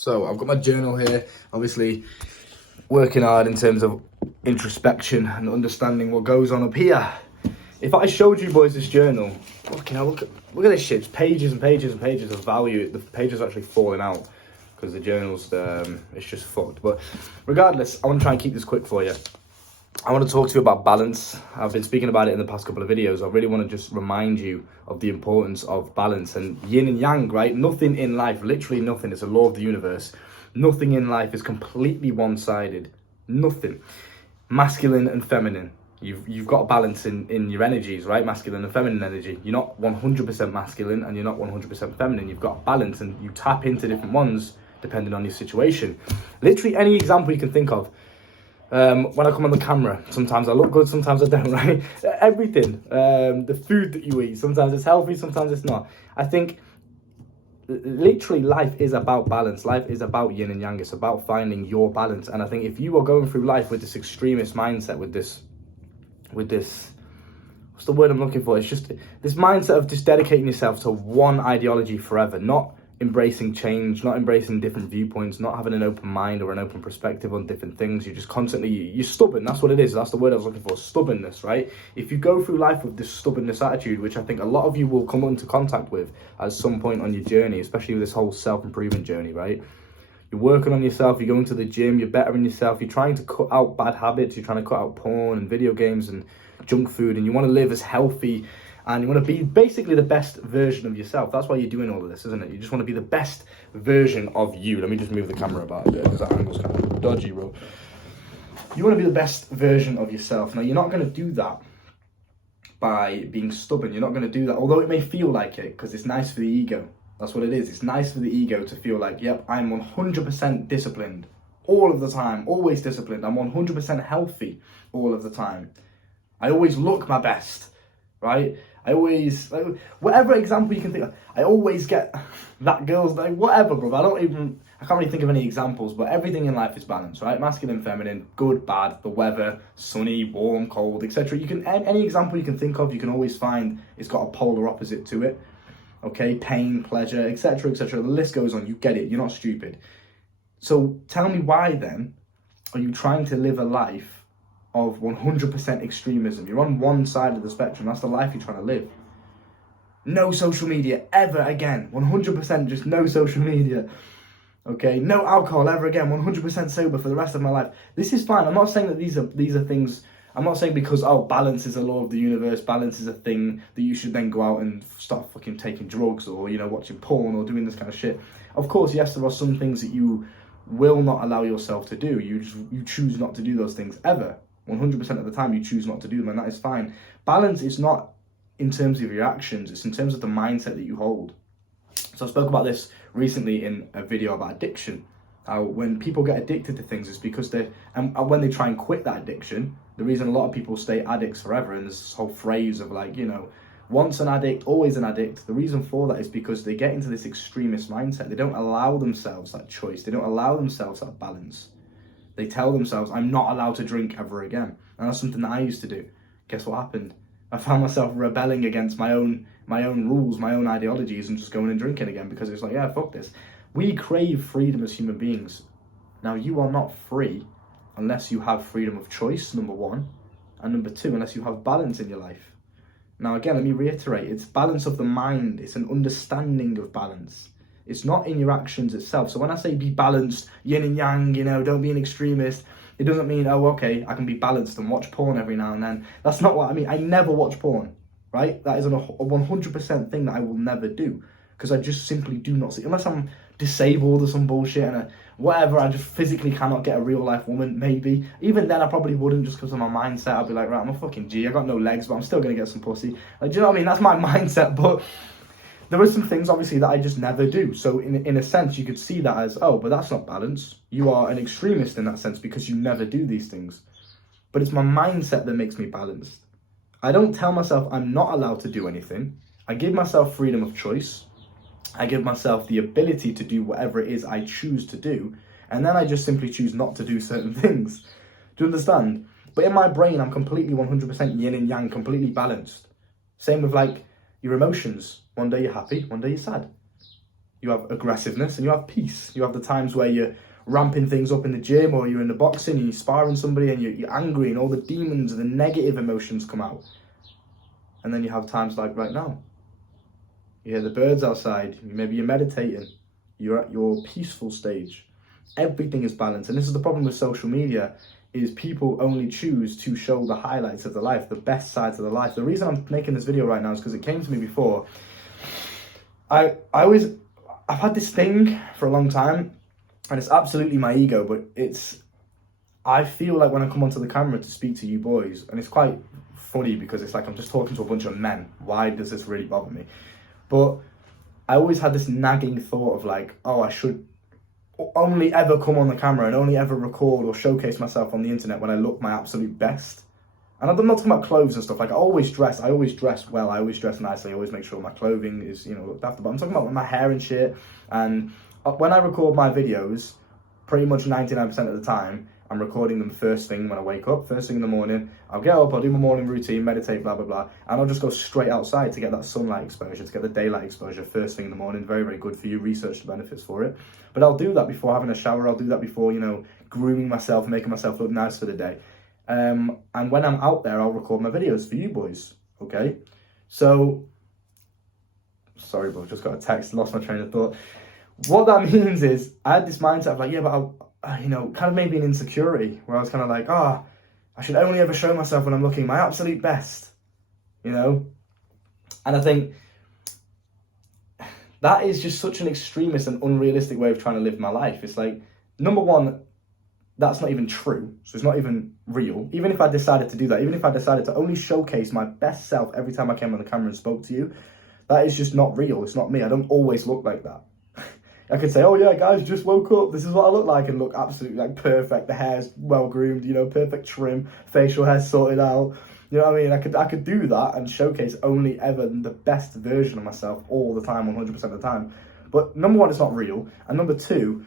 So I've got my journal here, obviously working hard in terms of introspection and understanding what goes on up here. If I showed you boys this journal, look at this shit. It's pages and pages and pages of value. The pages are actually falling out because the journal's, it's just fucked. But regardless, I want to try and keep this quick for you. I want to talk to you about balance. I've been speaking about it in the past couple of videos. I really want to just remind you of the importance of balance and yin and yang, right? Nothing in life, literally nothing, it's a law of the universe. Nothing in life is completely one-sided. Nothing. Masculine and feminine. You've got balance in your energies, right? Masculine and feminine energy. You're not 100% masculine and you're not 100% feminine. You've got balance and you tap into different ones depending on your situation. Literally any example you can think of. When I come on the camera, sometimes I look good, sometimes I don't, right? Everything. The food that you eat, sometimes it's healthy, sometimes it's not. I think literally life is about balance. Life is about yin and yang. It's about finding your balance. And I think if you are going through life with this extremist mindset, with this, what's the word I'm looking for? It's just this mindset of just dedicating yourself to one ideology forever, not embracing change, not embracing different viewpoints, not having an open mind or an open perspective on different things. You're just constantly, you're stubborn. That's what it is. That's the word I was looking for, stubbornness, right? If you go through life with this stubbornness attitude, which I think a lot of you will come into contact with at some point on your journey, especially with this whole self-improvement journey, right? You're working on yourself, you're going to the gym, you're bettering yourself, you're trying to cut out bad habits, you're trying to cut out porn and video games and junk food, and you want to live as healthy and you want to be basically the best version of yourself. That's why you're doing all of this, isn't it? You just want to be the best version of you. Let me just move the camera about a bit because that angle's kind of dodgy, bro. You want to be the best version of yourself. Now, you're not going to do that by being stubborn. You're not going to do that, although it may feel like it, because it's nice for the ego. That's what it is. It's nice for the ego to feel like, yep, I'm 100% disciplined all of the time, always disciplined. I'm 100% healthy all of the time. I always look my best, right? I always, whatever example you can think of, I always get that girl's name, whatever, bro. I can't really think of any examples, but everything in life is balanced, right? Masculine, feminine, good, bad, the weather, sunny, warm, cold, etc. You can, any example you can think of, you can always find it's got a polar opposite to it. Okay, pain, pleasure, etc., etc. The list goes on. You get it. You're not stupid. So tell me why then are you trying to live a life of 100% extremism? You're on one side of the spectrum. That's the life you're trying to live. No social media ever again. 100% just no social media. Okay, no alcohol ever again. 100% sober for the rest of my life. This is fine. I'm not saying that these are things. I'm not saying because, oh, balance is a law of the universe, balance is a thing, that you should then go out and start fucking taking drugs or, you know, watching porn or doing this kind of shit. Of course, yes, there are some things that you will not allow yourself to do. You choose not to do those things ever. 100% of the time you choose not to do them, and that is fine. Balance is not in terms of your actions, it's in terms of the mindset that you hold. So I spoke about this recently in a video about addiction. How when people get addicted to things, it's because and when they try and quit that addiction, the reason a lot of people stay addicts forever, and this whole phrase of like, you know, once an addict, always an addict, the reason for that is because they get into this extremist mindset. They don't allow themselves that choice. They don't allow themselves that balance. They tell themselves, I'm not allowed to drink ever again. And that's something that I used to do. Guess what happened? I found myself rebelling against my own rules, my own ideologies, and just going and drinking again because it's like, yeah, fuck this. We crave freedom as human beings. Now, you are not free unless you have freedom of choice, number one. And number two, unless you have balance in your life. Now, again, let me reiterate, it's balance of the mind. It's an understanding of balance. It's not in your actions itself. So when I say be balanced, yin and yang, you know, don't be an extremist, it doesn't mean, oh, okay, I can be balanced and watch porn every now and then. That's not what I mean. I never watch porn, right? That is a 100% thing that I will never do because I just simply do not see, unless I'm disabled or some bullshit and whatever, I just physically cannot get a real life woman, maybe. Even then, I probably wouldn't just because of my mindset. I'd be like, right, I'm a fucking G. I got no legs, but I'm still going to get some pussy. Like, do you know what I mean? That's my mindset, but there are some things, obviously, that I just never do. So in a sense, you could see that as, oh, but that's not balance. You are an extremist in that sense because you never do these things. But it's my mindset that makes me balanced. I don't tell myself I'm not allowed to do anything. I give myself freedom of choice. I give myself the ability to do whatever it is I choose to do. And then I just simply choose not to do certain things. Do you understand? But in my brain, I'm completely 100% yin and yang, completely balanced. Same with like your emotions. One day you're happy, one day you're sad. You have aggressiveness and you have peace. You have the times where you're ramping things up in the gym, or you're in the boxing and you're sparring somebody and you're angry and all the demons and the negative emotions come out. And then you have times like right now. You hear the birds outside, maybe you're meditating, you're at your peaceful stage. Everything is balanced. And this is the problem with social media, is people only choose to show the highlights of their life, the best sides of their life. The reason I'm making this video right now is because it came to me before. I've had this thing for a long time, and it's absolutely my ego, but I feel like when I come onto the camera to speak to you boys, and it's quite funny because it's like I'm just talking to a bunch of men. Why does this really bother me? But I always had this nagging thought of like, oh, I should only ever come on the camera and only ever record or showcase myself on the internet when I look my absolute best. And I'm not talking about clothes and stuff. Like I always dress well, I always dress nicely, I always make sure my clothing is, looked after. But I'm talking about my hair and shit. And when I record my videos, pretty much 99% of the time, I'm recording them first thing when I wake up, first thing in the morning. I'll get up, I'll do my morning routine, meditate, blah, blah, blah. And I'll just go straight outside to get that sunlight exposure, to get the daylight exposure first thing in the morning. Very, very good for you. Research the benefits for it. But I'll do that before having a shower. I'll do that before, grooming myself, making myself look nice for the day. And when I'm out there, I'll record my videos for you boys. Okay? So, sorry, bro, just got a text, lost my train of thought. What that means is I had this mindset of like, yeah, but kind of maybe an insecurity where I was kind of like, I should only ever show myself when I'm looking my absolute best, And I think that is just such an extremist and unrealistic way of trying to live my life. It's like, number one, that's not even true. So it's not even real. Even if I decided to do that, even if I decided to only showcase my best self every time I came on the camera and spoke to you, that is just not real. It's not me. I don't always look like that. I could say, oh yeah, guys, just woke up. This is what I look like, and look absolutely like perfect. The hair's well groomed, perfect trim, facial hair sorted out. You know what I mean? I could do that and showcase only ever the best version of myself all the time, 100% of the time. But number one, it's not real. And number two,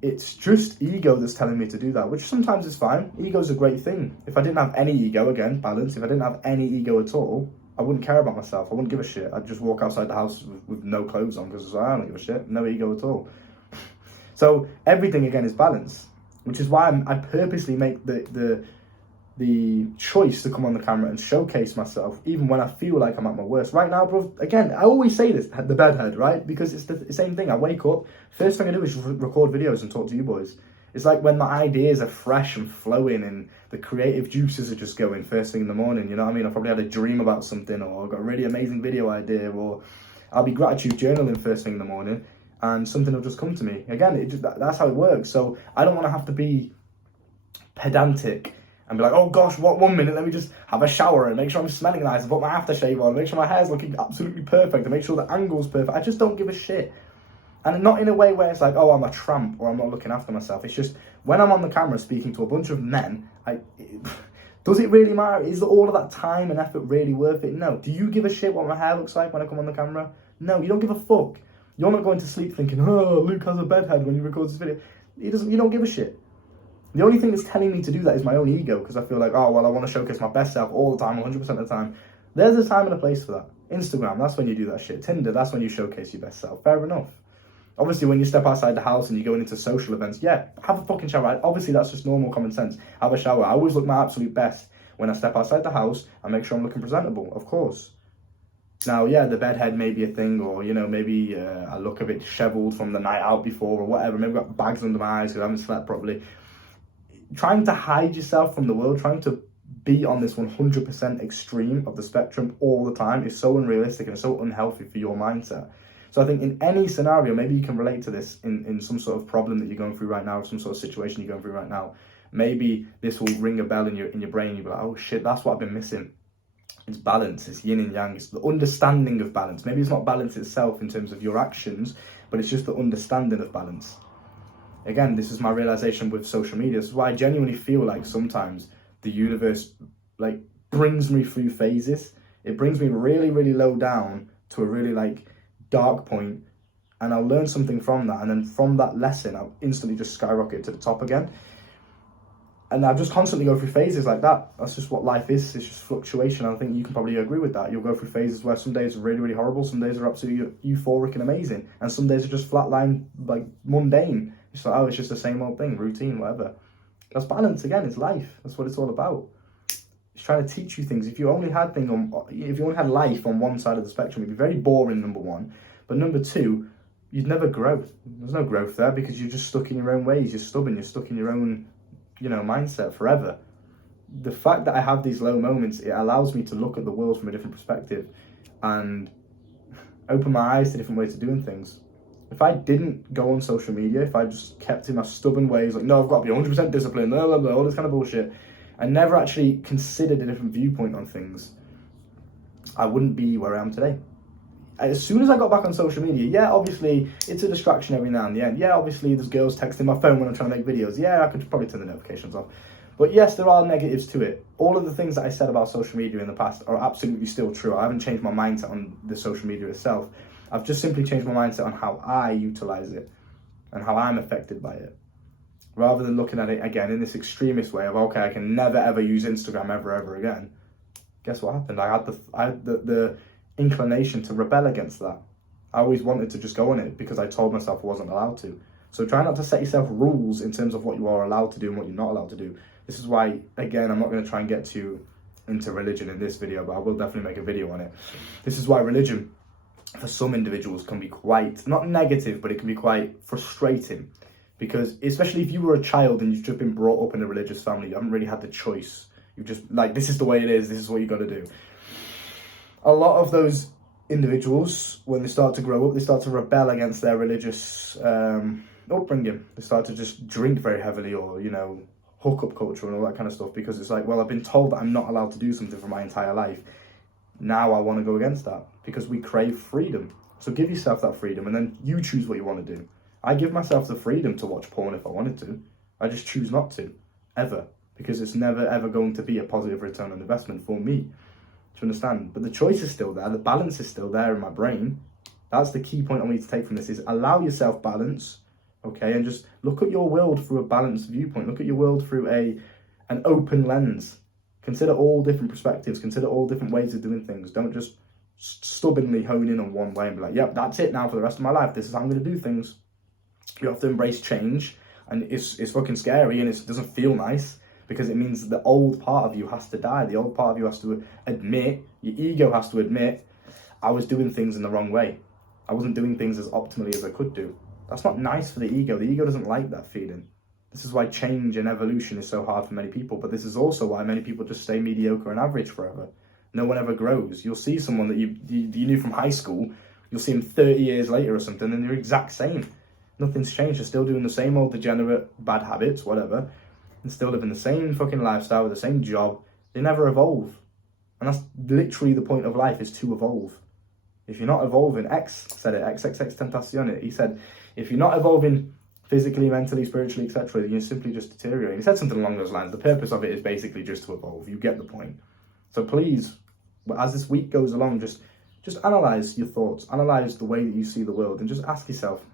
it's just ego that's telling me to do that, which sometimes is fine. Ego's a great thing. If I didn't have any ego, again, balance, if I didn't have any ego at all, I wouldn't care about myself. I wouldn't give a shit. I'd just walk outside the house with no clothes on because I don't give a shit. No ego at all. So everything, again, is balance, which is why I purposely make the choice to come on the camera and showcase myself even when I feel like I'm at my worst. Right now, bro, again, I always say this, the bedhead, right? Because it's the same thing. I wake up, first thing I do is record videos and talk to you boys. It's like when my ideas are fresh and flowing and the creative juices are just going first thing in the morning, you know what I mean? I probably had a dream about something, or I've got a really amazing video idea, or I'll be gratitude journaling first thing in the morning and something will just come to me. Again, that's how it works. So I don't want to have to be pedantic and be like, oh gosh, what 1 minute, let me just have a shower and make sure I'm smelling nice and put my aftershave on, make sure my hair's looking absolutely perfect and make sure the angle's perfect. I just don't give a shit. And not in a way where it's like, oh, I'm a tramp or I'm not looking after myself. It's just when I'm on the camera speaking to a bunch of men, does it really matter? Is all of that time and effort really worth it? No. Do you give a shit what my hair looks like when I come on the camera? No, you don't give a fuck. You're not going to sleep thinking, oh, Luke has a bedhead when he records this video. You don't give a shit. The only thing that's telling me to do that is my own ego, because I feel like, oh, well, I want to showcase my best self all the time, 100% of the time. There's a time and a place for that. Instagram, that's when you do that shit. Tinder, that's when you showcase your best self. Fair enough. Obviously, when you step outside the house and you're going into social events, yeah, have a fucking shower. Obviously, that's just normal common sense. Have a shower. I always look my absolute best when I step outside the house and make sure I'm looking presentable, of course. Now, yeah, the bedhead may be a thing, or, maybe I look a bit disheveled from the night out before or whatever. Maybe I've got bags under my eyes because I haven't slept properly. Trying to hide yourself from the world, trying to be on this 100% extreme of the spectrum all the time is so unrealistic and so unhealthy for your mindset. So I think in any scenario, maybe you can relate to this in some sort of problem that you're going through right now, some sort of situation you're going through right now. Maybe this will ring a bell in your brain. You'll be like, oh shit, that's what I've been missing. It's balance, it's yin and yang, it's the understanding of balance. Maybe it's not balance itself in terms of your actions, but it's just the understanding of balance. Again, this is my realization with social media. This is why I genuinely feel like sometimes the universe brings me through phases. It brings me really, really low down to a really dark point, and I'll learn something from that, and then from that lesson I'll instantly just skyrocket to the top again. And I just constantly go through phases like that. That's just what life is. It's just fluctuation. I think you can probably agree with that. You'll go through phases where some days are really, really horrible. Some days are absolutely euphoric and amazing. And some days are just flatline, like mundane. It's like, oh, it's just the same old thing, routine, whatever. That's balance again. It's life. That's what it's all about. It's trying to teach you things. If you only had life on one side of the spectrum, it'd be very boring, number one. But number two, you'd never grow. There's no growth there because you're just stuck in your own ways. You're stubborn. You're stuck in your own, mindset forever. The fact that I have these low moments, it allows me to look at the world from a different perspective and open my eyes to different ways of doing things. If I didn't go on social media, if I just kept in my stubborn ways, like, no, I've got to be 100% disciplined, blah, blah, blah, all this kind of bullshit, and never actually considered a different viewpoint on things, I wouldn't be where I am today. As soon as I got back on social media, yeah, obviously, it's a distraction every now and then. Yeah, obviously, there's girls texting my phone when I'm trying to make videos. Yeah, I could probably turn the notifications off. But yes, there are negatives to it. All of the things that I said about social media in the past are absolutely still true. I haven't changed my mindset on the social media itself. I've just simply changed my mindset on how I utilize it and how I'm affected by it. Rather than looking at it, again, in this extremist way of, okay, I can never, ever use Instagram ever again. Guess what happened? I had the inclination to rebel against that. I always wanted to just go on it because I told myself I wasn't allowed to. So try not to set yourself rules in terms of what you are allowed to do and what you're not allowed to do. This is why, again, I'm not going to try and get into religion in this video, but I will definitely make a video on it. This is why religion, for some individuals, can be quite, not negative, but it can be quite frustrating. Because especially if you were a child and you've just been brought up in a religious family, you haven't really had the choice. You've just, like, this is the way it is, this is what you got to do. A lot of those individuals, when they start to grow up, they start to rebel against their religious upbringing. They start to just drink very heavily or, hookup culture and all that kind of stuff because it's like, well, I've been told that I'm not allowed to do something for my entire life. Now I want to go against that because we crave freedom. So give yourself that freedom and then you choose what you want to do. I give myself the freedom to watch porn if I wanted to. I just choose not to, ever, because it's never, ever going to be a positive return on investment for me. To understand, but the choice is still there, the balance is still there in my brain. That's the key point I want you to take from this, is allow yourself balance, okay, and just look at your world through a balanced viewpoint. Look at your world through an open lens. Consider all different perspectives, consider all different ways of doing things. Don't just stubbornly hone in on one way and be like, yep, that's it now for the rest of my life, this is how I'm going to do things. You have to embrace change, and it's fucking scary and it doesn't feel nice. Because it means the old part of you has to die. The old part of you has to admit, your ego has to admit, I was doing things in the wrong way. I wasn't doing things as optimally as I could do. That's not nice for the ego. The ego doesn't like that feeling. This is why change and evolution is so hard for many people. But this is also why many people just stay mediocre and average forever. No one ever grows. You'll see someone that you knew from high school, you'll see them 30 years later or something, and they're exact same. Nothing's changed. They're still doing the same old degenerate bad habits, whatever. And still living the same fucking lifestyle with the same job. They never evolve. And that's literally the point of life, is to evolve. If you're not evolving, X said it, XXX Tentacion, he said, if you're not evolving physically, mentally, spiritually, etc., you're simply just deteriorating. He said something along those lines. The purpose of it is basically just to evolve. You get the point. So please, as this week goes along, just analyse your thoughts, analyse the way that you see the world, and just ask yourself,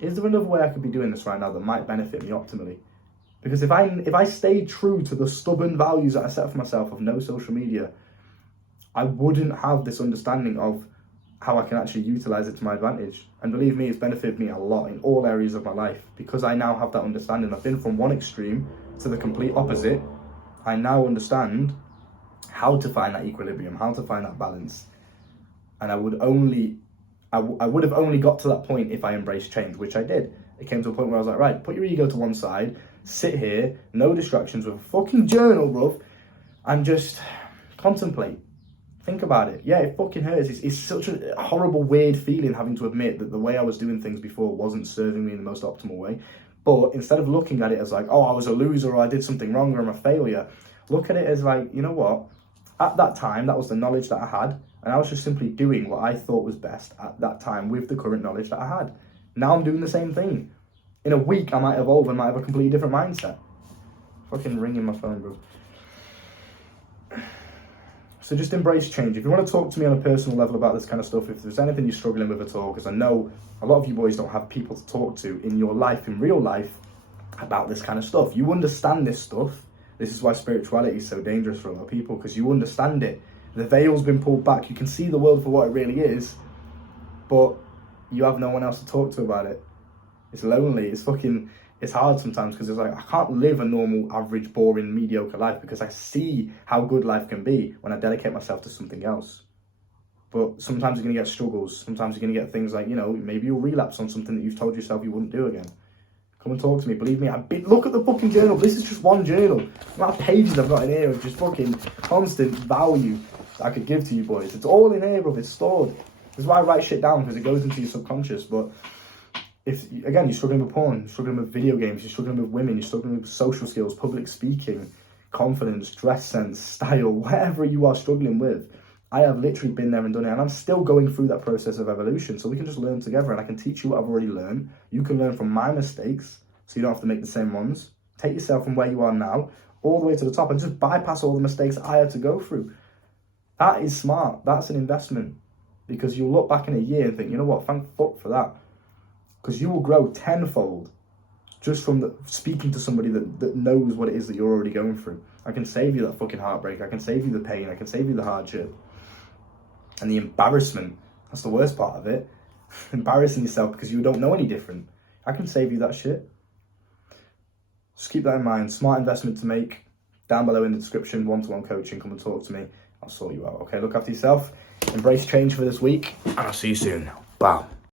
is there another way I could be doing this right now that might benefit me optimally? Because if I stayed true to the stubborn values that I set for myself of no social media, I wouldn't have this understanding of how I can actually utilize it to my advantage. And believe me, it's benefited me a lot in all areas of my life because I now have that understanding. I've been from one extreme to the complete opposite. I now understand how to find that equilibrium, how to find that balance. And I would have only got to that point if I embraced change, which I did. It came to a point where I was like, right, put your ego to one side, sit here, no distractions, with a fucking journal, bruv, and just contemplate. Think about it. Yeah, it fucking hurts. It's such a horrible, weird feeling having to admit that the way I was doing things before wasn't serving me in the most optimal way. But instead of looking at it as like, oh, I was a loser, or I did something wrong, or I'm a failure, look at it as like, you know what? At that time, that was the knowledge that I had, and I was just simply doing what I thought was best at that time with the current knowledge that I had. Now I'm doing the same thing. In a week, I might evolve and might have a completely different mindset. Fucking ringing my phone, bro. So just embrace change. If you want to talk to me on a personal level about this kind of stuff, if there's anything you're struggling with at all, because I know a lot of you boys don't have people to talk to in your life, in real life, about this kind of stuff. You understand this stuff. This is why spirituality is so dangerous for a lot of people, because you understand it. The veil's been pulled back. You can see the world for what it really is, but you have no one else to talk to about it. It's lonely. It's hard sometimes, because it's like, I can't live a normal, average, boring, mediocre life, because I see how good life can be when I dedicate myself to something else. But sometimes you're going to get struggles. Sometimes you're going to get things like, maybe you'll relapse on something that you've told yourself you wouldn't do again. Come and talk to me. Believe me, look at the fucking journal. This is just one journal. The amount of pages I've got in here of just fucking constant value that I could give to you boys. It's all in here, bro. It's stored. This is why I write shit down, because it goes into your subconscious. But if, again, you're struggling with porn, you're struggling with video games, you're struggling with women, you're struggling with social skills, public speaking, confidence, dress sense, style, whatever you are struggling with, I have literally been there and done it, and I'm still going through that process of evolution. So we can just learn together, and I can teach you what I've already learned. You can learn from my mistakes, so you don't have to make the same ones. Take yourself from where you are now all the way to the top, and just bypass all the mistakes I had to go through. That is smart. That's an investment, because you'll look back in a year and think, you know what, thank fuck for that. Because you will grow tenfold just from speaking to somebody that knows what it is that you're already going through. I can save you that fucking heartbreak. I can save you the pain. I can save you the hardship. And the embarrassment, that's the worst part of it. Embarrassing yourself because you don't know any different. I can save you that shit. Just keep that in mind. Smart investment to make. Down below in the description, one-to-one coaching. Come and talk to me. I'll sort you out. Okay, look after yourself. Embrace change for this week. And I'll see you soon. Bye.